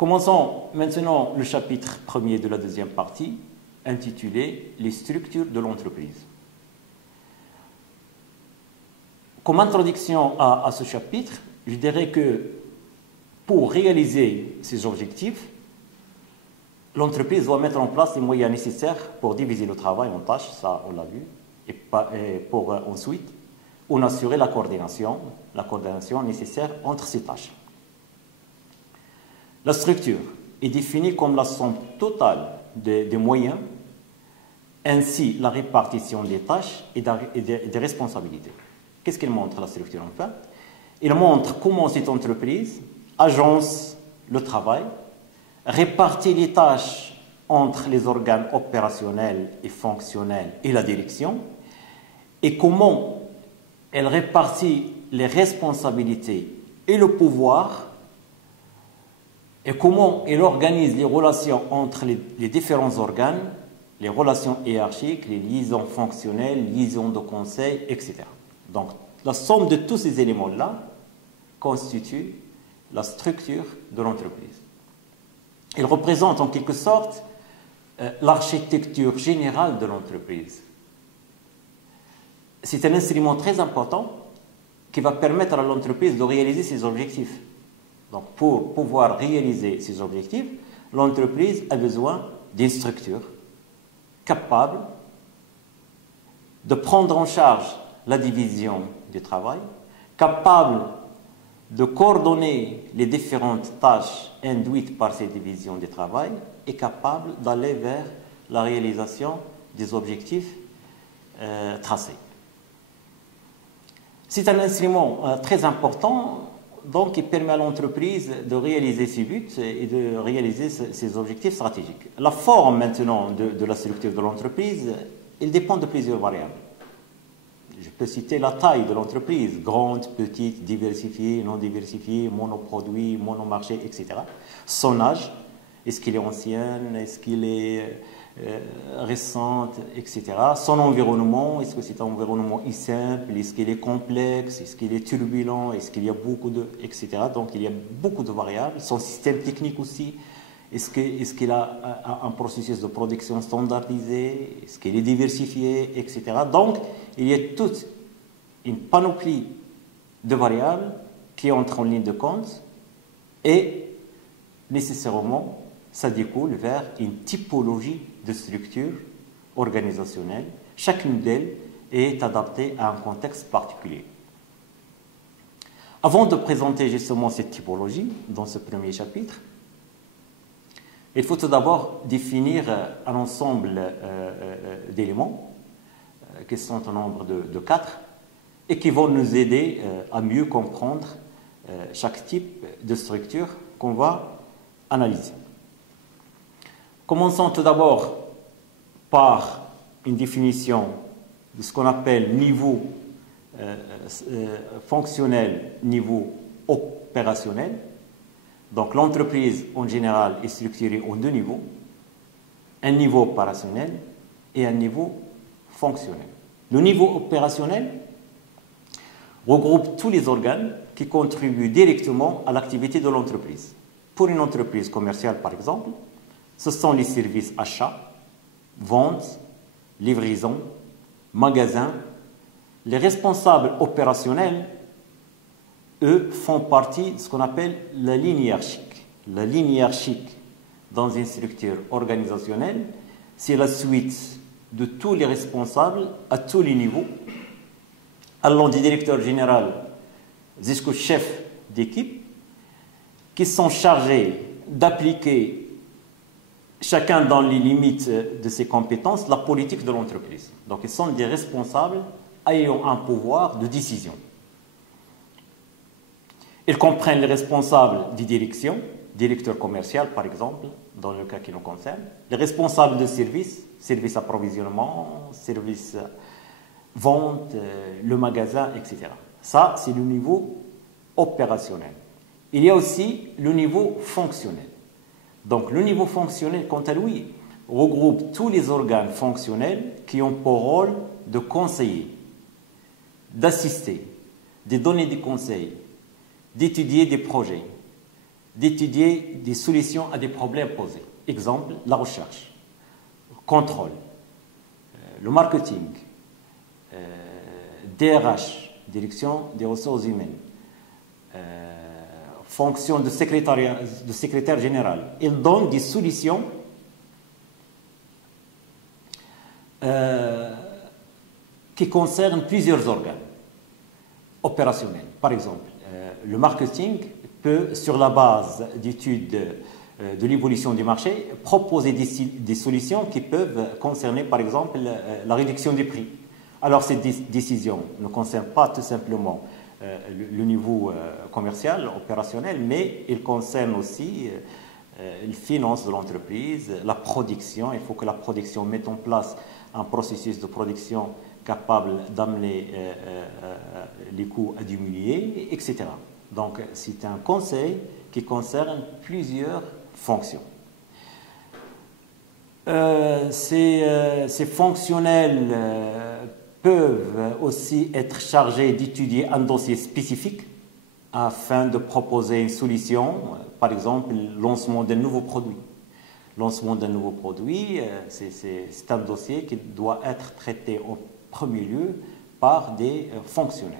Commençons maintenant le chapitre premier de la deuxième partie, intitulé « Les structures de l'entreprise ». Comme introduction à ce chapitre, je dirais que pour réaliser ces objectifs, l'entreprise doit mettre en place les moyens nécessaires pour diviser le travail en tâches, ça on l'a vu, et pour ensuite en assurer la coordination nécessaire entre ces tâches. La structure est définie comme la somme totale des moyens, ainsi la répartition des tâches et des responsabilités. Qu'est-ce qu'elle montre, la structure, enfin? Elle montre comment cette entreprise agence le travail, répartit les tâches entre les organes opérationnels et fonctionnels et la direction, et comment elle répartit les responsabilités et le pouvoir, et comment elle organise les relations entre les différents organes, les relations hiérarchiques, les liaisons fonctionnelles, liaisons de conseil, etc. Donc, la somme de tous ces éléments-là constitue la structure de l'entreprise. Il représente en quelque sorte l'architecture générale de l'entreprise. C'est un instrument très important qui va permettre à l'entreprise de réaliser ses objectifs. Donc, pour pouvoir réaliser ses objectifs, l'entreprise a besoin d'une structure capable de prendre en charge la division du travail, capable de coordonner les différentes tâches induites par ces divisions du travail et capable d'aller vers la réalisation des objectifs tracés. C'est un instrument très important donc, qui permet à l'entreprise de réaliser ses buts et de réaliser ses objectifs stratégiques. La forme maintenant de la structure de l'entreprise, elle dépend de plusieurs variables. Je peux citer la taille de l'entreprise, grande, petite, diversifiée, non diversifiée, monoproduit, monomarché, etc. Son âge, est-ce qu'il est ancien, est-ce qu'il est récent, etc. Son environnement, est-ce que c'est un environnement simple, est-ce qu'il est complexe, est-ce qu'il est turbulent, est-ce qu'il y a beaucoup de, etc. Donc il y a beaucoup de variables. Son système technique aussi, est-ce qu'il a un processus de production standardisé, est-ce qu'il est diversifié, etc. Donc il y a toute une panoplie de variables qui entrent en ligne de compte et nécessairement ça découle vers une typologie de structure organisationnelle. Chacune d'elles est adaptée à un contexte particulier. Avant de présenter justement cette typologie dans ce premier chapitre, il faut tout d'abord définir un ensemble d'éléments qui sont au nombre de 4 et qui vont nous aider à mieux comprendre chaque type de structure qu'on va analyser. Commençons tout d'abord par une définition de ce qu'on appelle niveau fonctionnel, niveau opérationnel. Donc l'entreprise en général est structurée en 2 niveaux, un niveau opérationnel et un niveau fonctionnel. Le niveau opérationnel regroupe tous les organes qui contribuent directement à l'activité de l'entreprise. Pour une entreprise commerciale, par exemple, ce sont les services achats, vente, livraison, magasins. Les responsables opérationnels, eux, font partie de ce qu'on appelle la ligne hiérarchique. La ligne hiérarchique dans une structure organisationnelle, c'est la suite de tous les responsables à tous les niveaux, allant du directeur général jusqu'au chef d'équipe, qui sont chargés d'appliquer, chacun dans les limites de ses compétences, la politique de l'entreprise. Donc, ils sont des responsables ayant un pouvoir de décision. Ils comprennent les responsables de direction, directeur commercial par exemple, dans le cas qui nous concerne, les responsables de service, service approvisionnement, service vente, le magasin, etc. Ça, c'est le niveau opérationnel. Il y a aussi le niveau fonctionnel. Donc, le niveau fonctionnel, quant à lui, regroupe tous les organes fonctionnels qui ont pour rôle de conseiller, d'assister, de donner des conseils, d'étudier des projets, d'étudier des solutions à des problèmes posés. Exemple, la recherche, le contrôle, le marketing, DRH, direction des ressources humaines, fonction de secrétaire général. Il donne des solutions qui concernent plusieurs organes opérationnels. Par exemple, le marketing peut, sur la base d'études de l'évolution du marché, proposer des solutions qui peuvent concerner, par exemple, la réduction des prix. Alors, ces décisions ne concernent pas tout simplement le niveau commercial, opérationnel, mais ils concernent aussi les finances de l'entreprise, la production. Il faut que la production mette en place un processus de production capable d'amener les coûts à diminuer, etc. Donc, c'est un conseil qui concerne plusieurs fonctions. Ces fonctionnels peuvent aussi être chargés d'étudier un dossier spécifique afin de proposer une solution, par exemple, le lancement d'un nouveau produit. Lancement d'un nouveau produit, c'est un dossier qui doit être traité en premier lieu par des fonctionnels.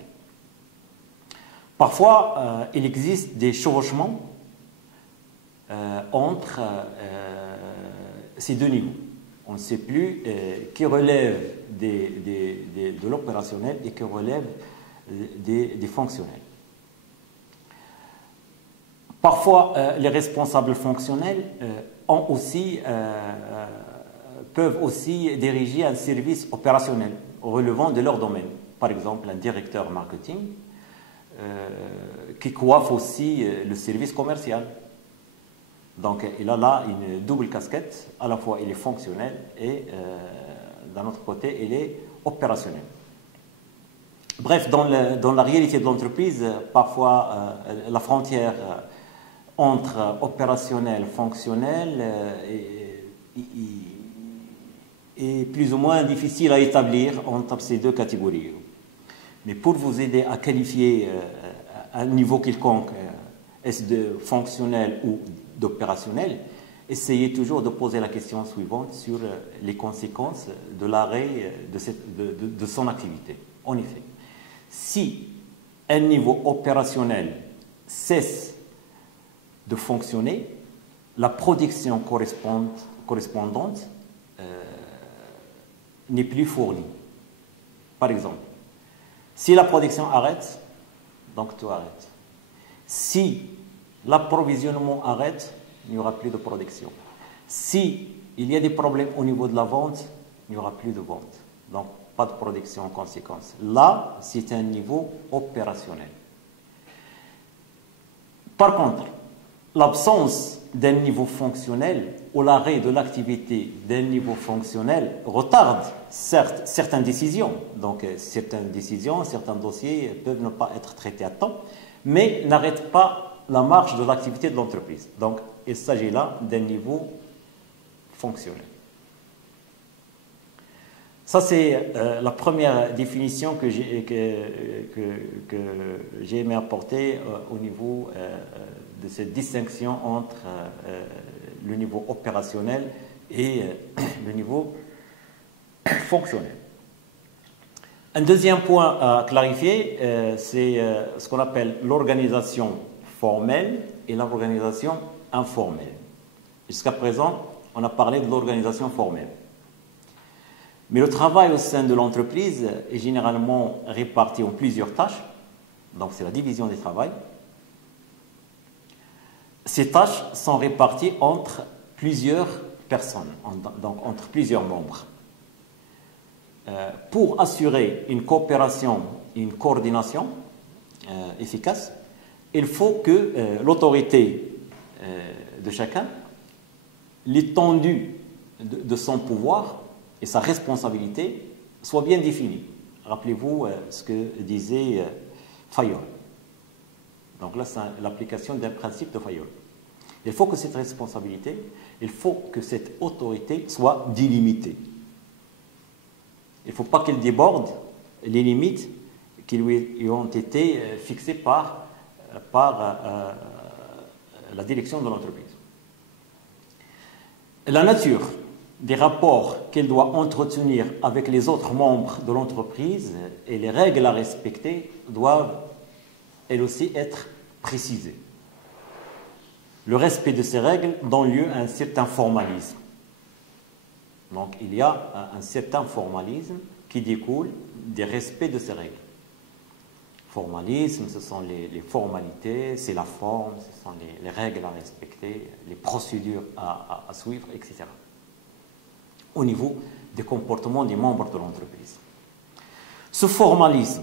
Parfois, il existe des chevauchements entre ces deux niveaux. On ne sait plus qui relève de l'opérationnel et qui relève des fonctionnels. Parfois, les responsables fonctionnels peuvent aussi diriger un service opérationnel relevant de leur domaine. Par exemple, un directeur marketing qui coiffe aussi le service commercial. Donc, il a là une double casquette. À la fois, il est fonctionnel et, d'un autre côté, il est opérationnel. Bref, dans la réalité de l'entreprise, parfois, la frontière entre opérationnel et fonctionnel est plus ou moins difficile à établir entre ces deux catégories. Mais pour vous aider à qualifier à un niveau quelconque, est-ce de fonctionnel ou d'opérationnel, essayez toujours de poser la question suivante sur les conséquences de l'arrêt de son activité. En effet, si un niveau opérationnel cesse de fonctionner, la production correspondante n'est plus fournie. Par exemple, si la production arrête, donc tout arrête. Si l'approvisionnement arrête, il n'y aura plus de production. Si il y a des problèmes au niveau de la vente, il n'y aura plus de vente. Donc, pas de production en conséquence. Là, c'est un niveau opérationnel. Par contre, l'absence d'un niveau fonctionnel ou l'arrêt de l'activité d'un niveau fonctionnel retarde certaines décisions. Donc, certaines décisions, certains dossiers peuvent ne pas être traités à temps, mais n'arrêtent pas la marche de l'activité de l'entreprise. Donc, il s'agit là d'un niveau fonctionnel. Ça, c'est la première définition que j'ai aimé apporter au niveau de cette distinction entre le niveau opérationnel et le niveau fonctionnel. Un deuxième point à clarifier, c'est ce qu'on appelle l'organisation formelle et l'organisation informelle. Jusqu'à présent, on a parlé de l'organisation formelle. Mais le travail au sein de l'entreprise est généralement réparti en plusieurs tâches. Donc, c'est la division du travail. Ces tâches sont réparties entre plusieurs personnes, donc entre plusieurs membres. Pour assurer une coopération et une coordination efficace, il faut que l'autorité de chacun, l'étendue de son pouvoir et sa responsabilité soit bien définie. Rappelez-vous ce que disait Fayol. Donc là, c'est l'application d'un principe de Fayol. Il faut que cette responsabilité, il faut que cette autorité soit délimitée. Il ne faut pas qu'elle déborde les limites qui lui ont été fixées par la direction de l'entreprise. La nature des rapports qu'elle doit entretenir avec les autres membres de l'entreprise et les règles à respecter doivent, elles aussi, être précisées. Le respect de ces règles donne lieu à un certain formalisme. Donc, il y a un certain formalisme qui découle des respects de ces règles. Formalisme, ce sont les formalités, c'est la forme, ce sont les règles à respecter, les procédures à suivre, etc. Au niveau des comportements des membres de l'entreprise. Ce formalisme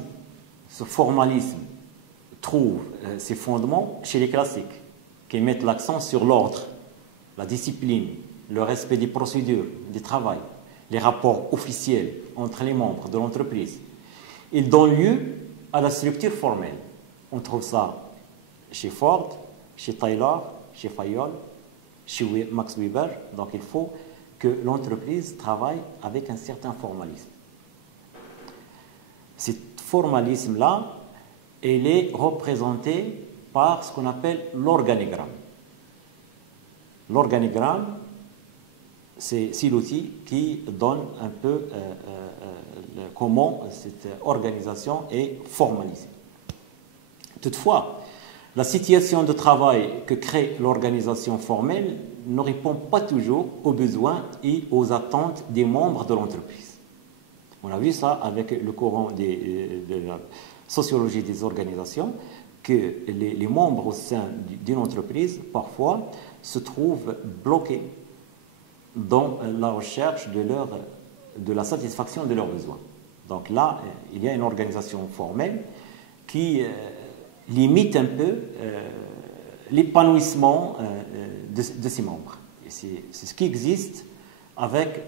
trouve ses fondements chez les classiques, qui mettent l'accent sur l'ordre, la discipline, le respect des procédures, du travail, les rapports officiels entre les membres de l'entreprise. Ils donnent lieu à la structure formelle. On trouve ça chez Ford, chez Taylor, chez Fayol, chez Max Weber. Donc il faut que l'entreprise travaille avec un certain formalisme. Ce formalisme-là, il est représenté par ce qu'on appelle l'organigramme. L'organigramme, c'est l'outil qui donne un peu comment cette organisation est formalisée. Toutefois, la situation de travail que crée l'organisation formelle ne répond pas toujours aux besoins et aux attentes des membres de l'entreprise. On a vu ça avec le courant de la sociologie des organisations, que les membres au sein d'une entreprise, parfois, se trouvent bloqués dans la recherche de la satisfaction de leurs besoins. Donc là, il y a une organisation formelle qui limite un peu l'épanouissement de ses membres. Et c'est ce qui existe avec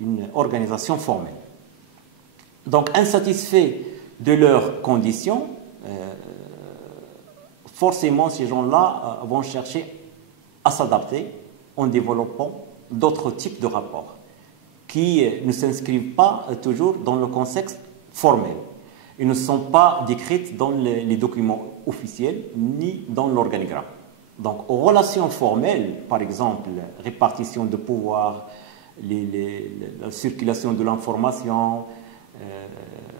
une organisation formelle. Donc, insatisfaits de leurs conditions, forcément, ces gens-là vont chercher à s'adapter en développant d'autres types de rapports qui ne s'inscrivent pas toujours dans le contexte formel. Ils ne sont pas décrits dans les documents officiels ni dans l'organigramme. Donc, aux relations formelles, par exemple, répartition de pouvoir, la circulation de l'information,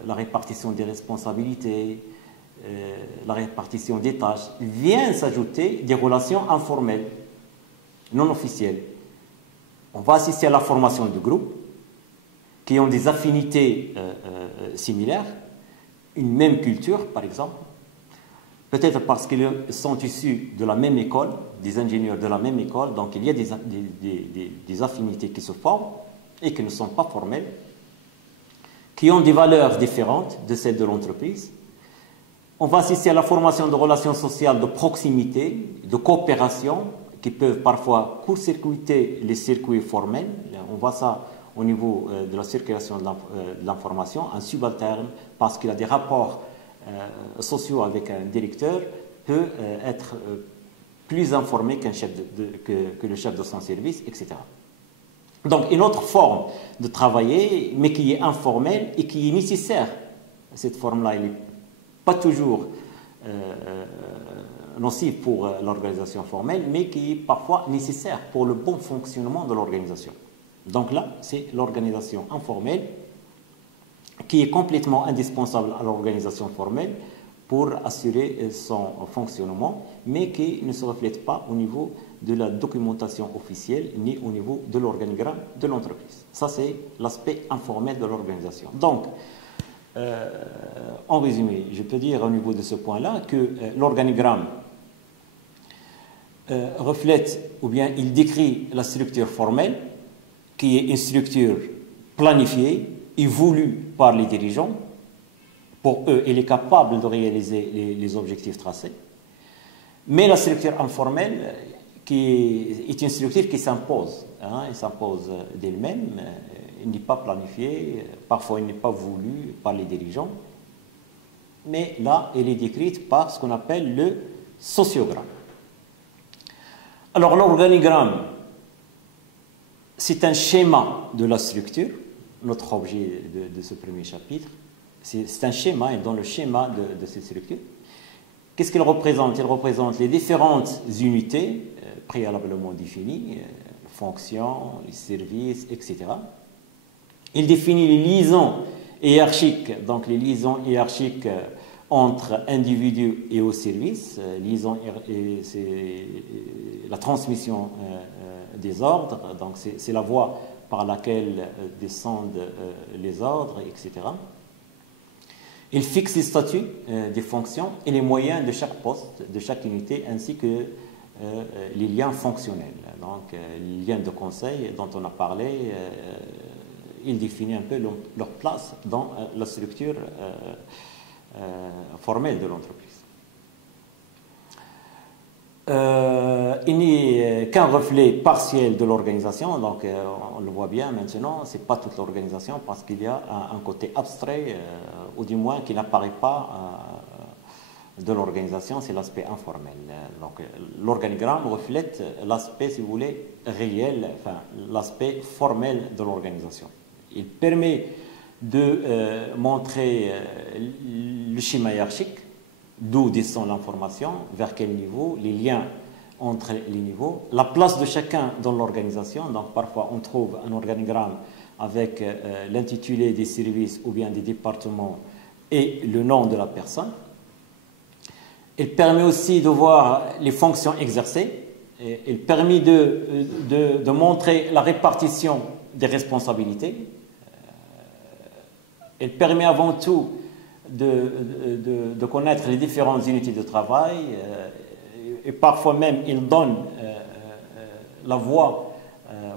la répartition des responsabilités, la répartition des tâches, viennent s'ajouter des relations informelles, non officielles. On va assister à la formation de groupes qui ont des affinités similaires, une même culture, par exemple, peut-être parce qu'ils sont issus de la même école, des ingénieurs de la même école, donc il y a des affinités qui se forment et qui ne sont pas formelles, qui ont des valeurs différentes de celles de l'entreprise. On va assister à la formation de relations sociales de proximité, de coopération, qui peuvent parfois court-circuiter les circuits formels. On voit ça au niveau de la circulation de l'information, un subalterne, parce qu'il a des rapports sociaux avec un directeur, peut être plus informé que le chef de son service, etc. Donc, une autre forme de travailler, mais qui est informelle et qui est nécessaire. Cette forme-là, elle n'est pas toujours nocive pour l'organisation formelle, mais qui est parfois nécessaire pour le bon fonctionnement de l'organisation. Donc là, c'est l'organisation informelle qui est complètement indispensable à l'organisation formelle pour assurer son fonctionnement, mais qui ne se reflète pas au niveau de la documentation officielle ni au niveau de l'organigramme de l'entreprise. Ça, c'est l'aspect informel de l'organisation. Donc, en résumé, je peux dire au niveau de ce point-là que l'organigramme reflète, ou bien il décrit la structure formelle, qui est une structure planifiée et voulue par les dirigeants. Pour eux, elle est capable de réaliser les objectifs tracés. Mais la structure informelle, qui est une structure qui s'impose, elle s'impose d'elle-même, elle n'est pas planifiée, parfois elle n'est pas voulue par les dirigeants, mais là, elle est décrite par ce qu'on appelle le sociogramme. Alors, l'organigramme, c'est un schéma de la structure, notre objet de ce premier chapitre. C'est un schéma, et dans le schéma de cette structure, Qu'est-ce qu'il représente? Il représente les différentes unités préalablement définies, fonctions, les services, etc. Il définit les liaisons hiérarchiques, donc les liaisons hiérarchiques entre individus et au service. Liaison, c'est la transmission des ordres, donc c'est la voie par laquelle descendent les ordres, etc. Il fixe les statuts des fonctions et les moyens de chaque poste, de chaque unité, ainsi que les liens fonctionnels. Donc, les liens de conseil dont on a parlé, il définit un peu leur place dans la structure formelle de l'entreprise. Il n'est qu'un reflet partiel de l'organisation, donc on le voit bien maintenant, ce n'est pas toute l'organisation parce qu'il y a un côté abstrait, ou du moins qui n'apparaît pas de l'organisation, c'est l'aspect informel. Donc l'organigramme reflète l'aspect, si vous voulez, réel, enfin l'aspect formel de l'organisation. Il permet de montrer le schéma hiérarchique, d'où descend l'information, vers quel niveau, les liens entre les niveaux, la place de chacun dans l'organisation. Donc parfois on trouve un organigramme avec l'intitulé des services ou bien des départements et le nom de la personne. Il permet aussi de voir les fonctions exercées. Il permet de montrer la répartition des responsabilités. Il permet avant tout de connaître les différentes unités de travail et parfois même il donne la voie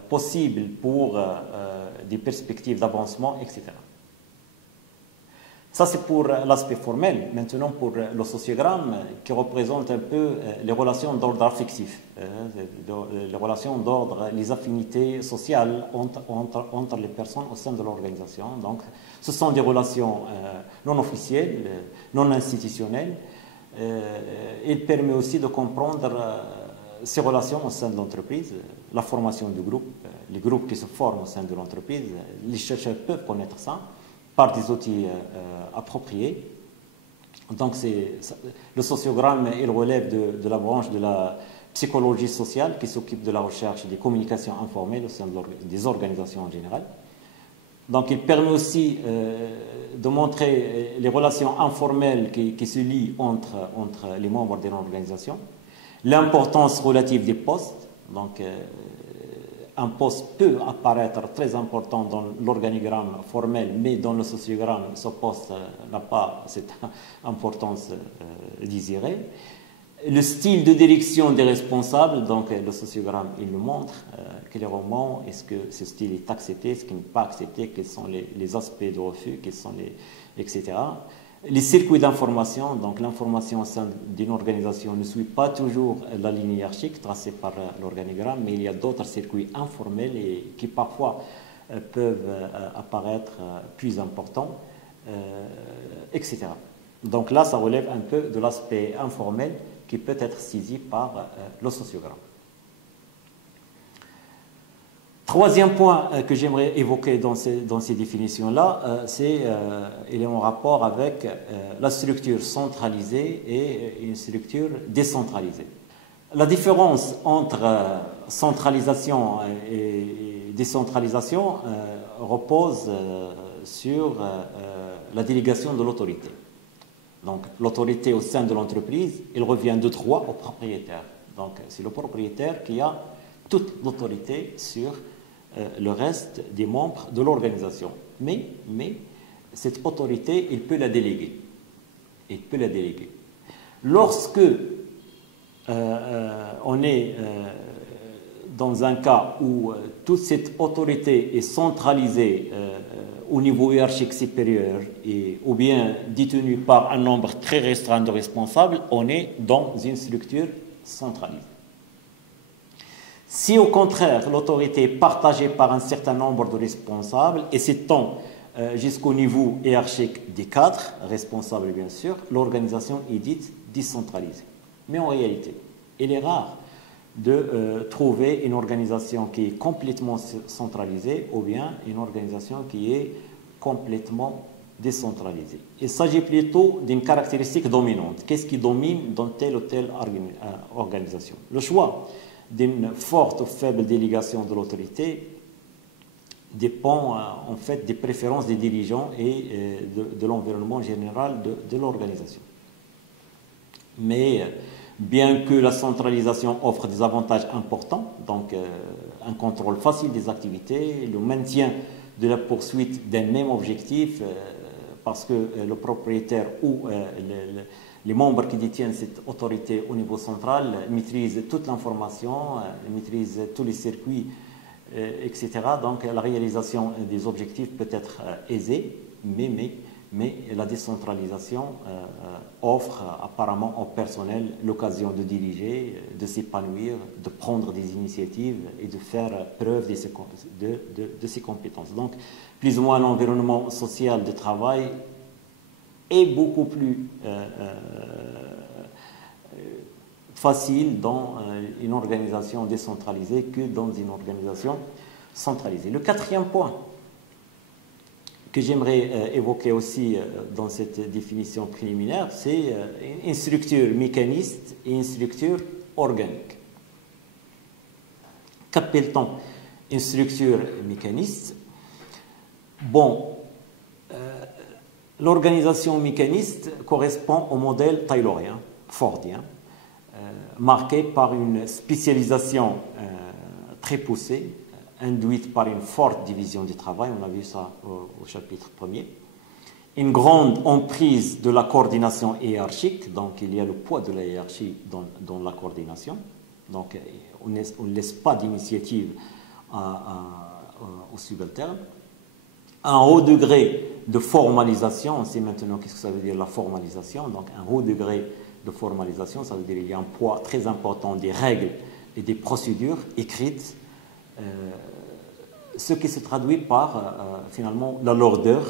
possible pour des perspectives d'avancement, etc. Ça, c'est pour l'aspect formel. Maintenant, pour le sociogramme, qui représente un peu les relations d'ordre affectif, les relations d'ordre, les affinités sociales entre les personnes au sein de l'organisation. Donc, ce sont des relations non officielles, non institutionnelles. Il permet aussi de comprendre ces relations au sein de l'entreprise, la formation du groupe, les groupes qui se forment au sein de l'entreprise. Les chercheurs peuvent connaître ça par des outils appropriés. Donc le sociogramme, il relève de la branche de la psychologie sociale qui s'occupe de la recherche des communications informelles au sein des organisations en général. Donc il permet aussi de montrer les relations informelles qui se lient entre les membres d'une organisation, l'importance relative des postes. Donc un poste peut apparaître très important dans l'organigramme formel, mais dans le sociogramme, ce poste n'a pas cette importance désirée. Le style de direction des responsables, donc le sociogramme, il le montre. Quel est le moment, est-ce que ce style est accepté, est-ce qu'il n'est pas accepté, quels sont les aspects de refus, quels sont etc. Les circuits d'information, donc l'information au sein d'une organisation ne suit pas toujours la ligne hiérarchique tracée par l'organigramme, mais il y a d'autres circuits informels et qui parfois peuvent apparaître plus importants, etc. Donc là, ça relève un peu de l'aspect informel qui peut être saisi par le sociogramme. Troisième point que j'aimerais évoquer dans ces définitions-là, il est en rapport avec la structure centralisée et une structure décentralisée. La différence entre centralisation et décentralisation repose sur la délégation de l'autorité. Donc l'autorité au sein de l'entreprise, il revient de droit au propriétaire. Donc c'est le propriétaire qui a toute l'autorité sur le reste des membres de l'organisation. Mais cette autorité, il peut la déléguer. Il peut la déléguer. Lorsque on est dans un cas où toute cette autorité est centralisée au niveau hiérarchique supérieur ou bien détenue par un nombre très restreint de responsables, on est dans une structure centralisée. Si au contraire l'autorité est partagée par un certain nombre de responsables et s'étend jusqu'au niveau hiérarchique des cadres, responsables bien sûr, l'organisation est dite décentralisée. Mais en réalité, il est rare de trouver une organisation qui est complètement centralisée ou bien une organisation qui est complètement décentralisée. Il s'agit plutôt d'une caractéristique dominante. Qu'est-ce qui domine dans telle ou telle organisation? Le choix d'une forte ou faible délégation de l'autorité dépend en fait des préférences des dirigeants et de l'environnement général de l'organisation. Mais bien que la centralisation offre des avantages importants, donc un contrôle facile des activités, le maintien de la poursuite d'un même objectif, parce que le propriétaire ou les membres qui détiennent cette autorité au niveau central maîtrisent toute l'information, maîtrisent tous les circuits, etc. Donc la réalisation des objectifs peut être aisée, mais la décentralisation offre apparemment au personnel l'occasion de diriger, de s'épanouir, de prendre des initiatives et de faire preuve de ses compétences. Donc, plus ou moins l'environnement social de travail est beaucoup plus facile dans une organisation décentralisée que dans une organisation centralisée. Le quatrième point que j'aimerais évoquer aussi dans cette définition préliminaire, c'est une structure mécaniste et une structure organique. Qu'appelle-t-on une structure mécaniste? Bon, l'organisation mécaniste correspond au modèle taylorien, fordien, marqué par une spécialisation très poussée, induite par une forte division du travail, on a vu ça au chapitre 1er, une grande emprise de la coordination hiérarchique, donc il y a le poids de la hiérarchie dans la coordination, donc on ne laisse pas d'initiative aux subalternes, un haut degré de formalisation, on sait maintenant qu'est-ce que ça veut dire la formalisation, donc un haut degré de formalisation, ça veut dire qu'il y a un poids très important des règles et des procédures écrites, ce qui se traduit par finalement la lourdeur,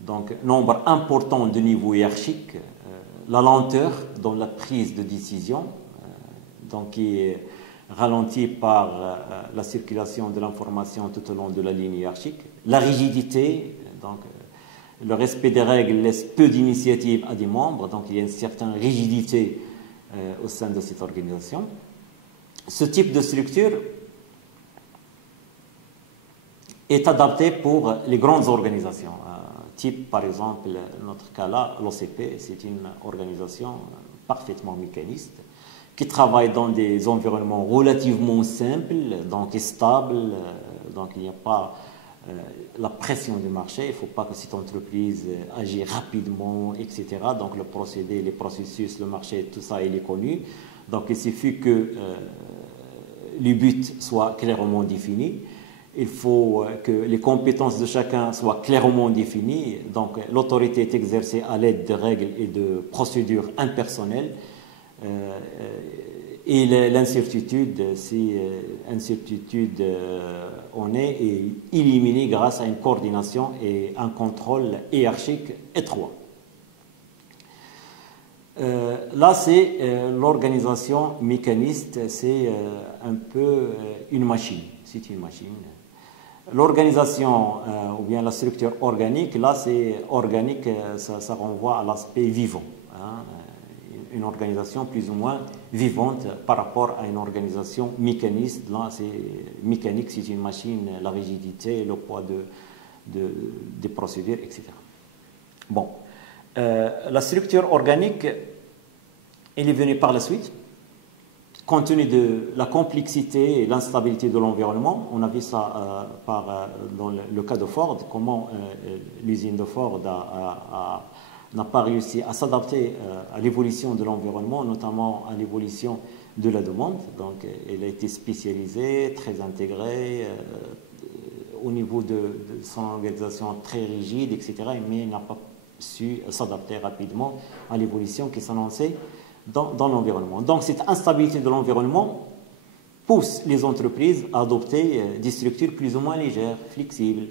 donc nombre important de niveaux hiérarchiques, la lenteur dans la prise de décision, donc qui est ralentie par la circulation de l'information tout au long de la ligne hiérarchique, la rigidité, donc le respect des règles laisse peu d'initiative à des membres, donc il y a une certaine rigidité au sein de cette organisation. Ce type de structure est adapté pour les grandes organisations, type par exemple, notre cas là, l'OCP, c'est une organisation parfaitement mécaniste, qui travaille dans des environnements relativement simples, donc stables, donc il n'y a pas la pression du marché, il ne faut pas que cette entreprise agisse rapidement, etc. Donc le procédé, les processus, le marché, tout ça, il est connu. Donc il suffit que les buts soient clairement définis. Il faut que les compétences de chacun soient clairement définies. Donc l'autorité est exercée à l'aide de règles et de procédures impersonnelles. Et l'incertitude, si incertitude on est éliminée grâce à une coordination et un contrôle hiérarchique étroit. Là, c'est l'organisation mécaniste, c'est un peu une machine. C'est une machine. L'organisation ou bien la structure organique, là, c'est organique, ça renvoie à l'aspect vivant. Hein, une organisation plus ou moins vivante par rapport à une organisation mécaniste. Là, c'est mécanique, c'est une machine, la rigidité, le poids des procédures, etc. Bon, la structure organique, elle est venue par la suite, compte tenu de la complexité et l'instabilité de l'environnement. On a vu ça dans le cas de Ford, comment l'usine de Ford n'a pas réussi à s'adapter à l'évolution de l'environnement, notamment à l'évolution de la demande. Donc, elle a été spécialisée, très intégrée, au niveau de son organisation très rigide, etc., mais n'a pas su s'adapter rapidement à l'évolution qui s'annonçait dans l'environnement. Donc, cette instabilité de l'environnement pousse les entreprises à adopter des structures plus ou moins légères, flexibles.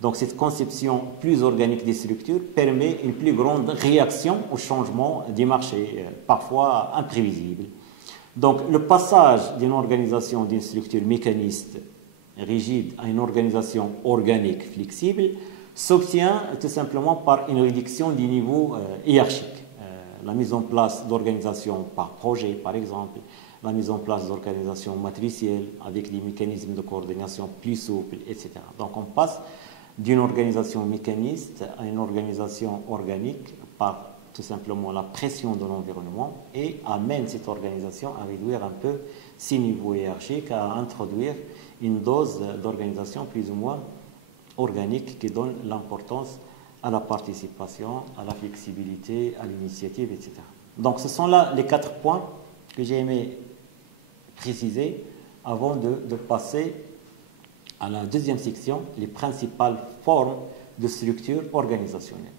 Donc, cette conception plus organique des structures permet une plus grande réaction au changement des marchés, parfois imprévisibles. Donc, le passage d'une organisation, d'une structure mécaniste rigide à une organisation organique flexible s'obtient tout simplement par une réduction du niveau hiérarchique. La mise en place d'organisations par projet, par exemple, la mise en place d'organisations matricielles avec des mécanismes de coordination plus souples, etc. Donc on passe d'une organisation mécaniste à une organisation organique par tout simplement la pression de l'environnement et amène cette organisation à réduire un peu ses niveaux hiérarchiques, à introduire une dose d'organisation plus ou moins organique qui donne l'importance à la participation, à la flexibilité, à l'initiative, etc. Donc ce sont là les 4 points que j'ai aimé préciser avant de passer à la deuxième section, les principales formes de structure organisationnelle.